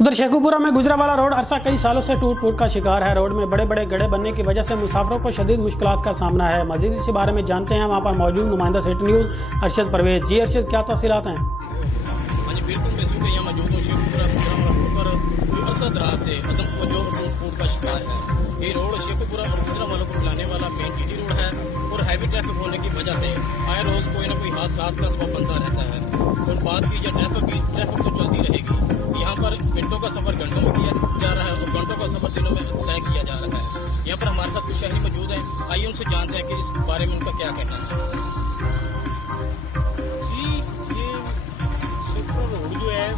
उधर शेखुपुरा में गुजरावाला रोड अरसा कई सालों से टूट फूट का शिकार है। रोड में बड़े बड़े गड्ढे बनने की वजह से मुसाफिरों को शदीद मुश्किलात का सामना है। मजीद इस बारे में जानते हैं वहाँ पर मौजूद नुमाइंदा सिटी न्यूज़ अरशद परवेज। जी अरशद, क्या तफसीलात हैं? हाँ जी बिल्कुल, मैं इस वक्त यहाँ मौजूद हूँ शेखुपुरा गुजरावाला पर अरसा दराज से अदम जो टूट फूट का शिकार है। ये रोड शेखुपुरा और गुजरावाला को मिलाने वाला मेन जीटी रोड है और हैवी ट्रैफिक होने की वजह से आए रोज कोई ना कोई हादसा का सबब बनता रहता है। और बात की जाए ट्रैफिक तो चलती रहेगी। यहाँ पर मिनटों का सफर घंटों में किया जा रहा है और घंटों का सफर दिनों में तय किया जा रहा है। यहाँ पर हमारे साथ कुछ शहरी मौजूद हैं, आइए उनसे जानते हैं कि इस बारे में उनका क्या कहना है। जी, ये शेखुपुरा रोड जो है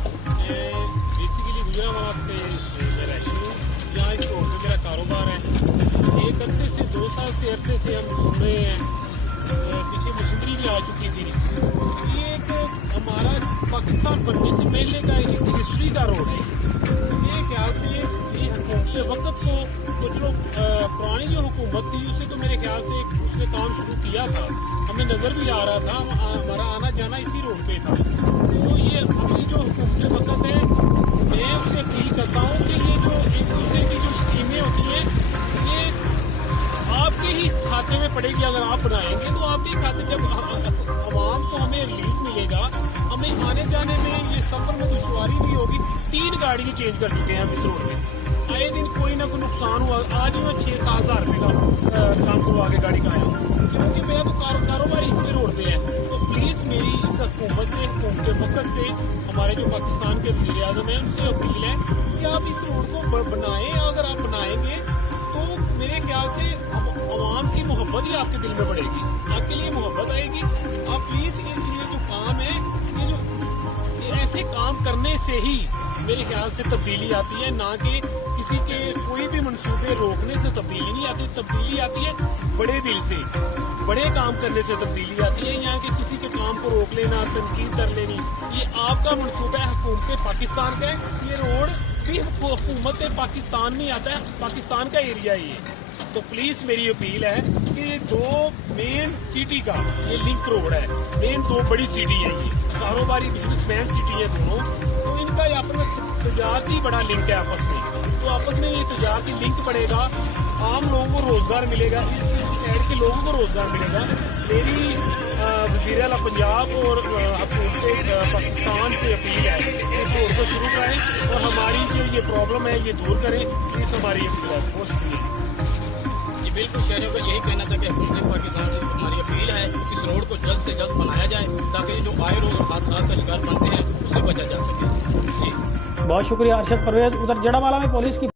बेसिकली गुजरावाला से मैं रहती हूँ। यहाँ इस रोड पर मेरा कारोबार है। एक अरसे से 2 साल से अरसे से हम घूम रहे हैं। पीछे मशीनरी भी आ चुकी थी। ये एक हमारा पाकिस्तान बनने से पहले का एक हिस्ट्री का रोड है। मेरे ख्याल से ये हुकूमत वक्त को जो पुरानी जो हुकूमत थी उससे तो मेरे ख्याल से उसने काम शुरू किया था। हमें नज़र भी आ रहा था, हमारा आना जाना इसी रोड पे था। तो ये अपनी जो हुकूमत वक्त है, मैं उससे अपील करता हूँ कि ये जो एक दूसरे की जो स्कीमें होती हैं ये आपके ही खाते में पड़ेगी। अगर आप बनाएंगे तो आपके खाते, जब आवाम को हमें रिलीफ मिलेगा, हमें आने जाने में ये सफर में दुश्वारी नहीं होगी। 3 गाड़ी चेंज कर चुके हैं हम इस रोड में। आए दिन कोई ना कोई नुकसान हुआ। आज मैं 6-7 हज़ार रुपये का काम करवा के गाड़ी का आया हूँ, क्योंकि मेरा तो कारोबार इसी रोड पे है। तो प्लीज़ मेरी इस हुकूमत से, हुकूमत के वक्त से हमारे जो पाकिस्तान के वज़ीर आज़म हैं उनसे अपील है कि आप इस रोड को बनाएं। अगर आप बनाएंगे तो मेरे ख्याल से आवाम की मोहब्बत ही आपके दिल में बढ़ेगी, आपके लिए मोहब्बत आएगी। आप प्लीज़ ये जो काम है, ये ऐसे काम करने से ही मेरे ख्याल से तब्दीली आती है, ना कि किसी के कोई भी मंसूबे रोकने से तब्दीली नहीं आती। तब्दीली आती है बड़े दिल से, बड़े काम करने से तब्दीली आती है। यहाँ के किसी के काम को रोक लेना, तनकीद कर लेनी, ये आपका मंसूबा है, हुकूमत पाकिस्तान का है। ये रोड भी हुकूमत पाकिस्तान में आता है, पाकिस्तान का एरिया ही है। तो प्लीज़ मेरी अपील है कि जो मेन सिटी का ये लिंक रोड है, मेन 2 बड़ी सिटी है, ये कारोबारी बिजनेसमैन सिटी है दोनों, तो इनका यहाँ पर तजारती बड़ा लिंक है आपस में। तो आपस में ये तजारती लिंक बढ़ेगा, आम लोगों को रोज़गार मिलेगा, इस शहर के लोगों को रोज़गार मिलेगा। मेरी वज़ीर आला पंजाब और हुकूमत पाकिस्तान से अपील है इस रोड को शुरू करें और हमारी जो ये प्रॉब्लम है ये दूर करें। प्लीज़ हमारी अपील है। बहुत शुक्रिया। जी बिल्कुल, शहरियों का यही कहना था कि हुकूमत पाकिस्तान से हमारी अपील है कि इस रोड को जल्द से जल्द बनाया जाए ताकि जो आए रोज हादसा का शिकार बनते हैं उससे बचा जा सके। जी बहुत शुक्रिया अरशद परवेज। उधर जड़ावाला में पुलिस की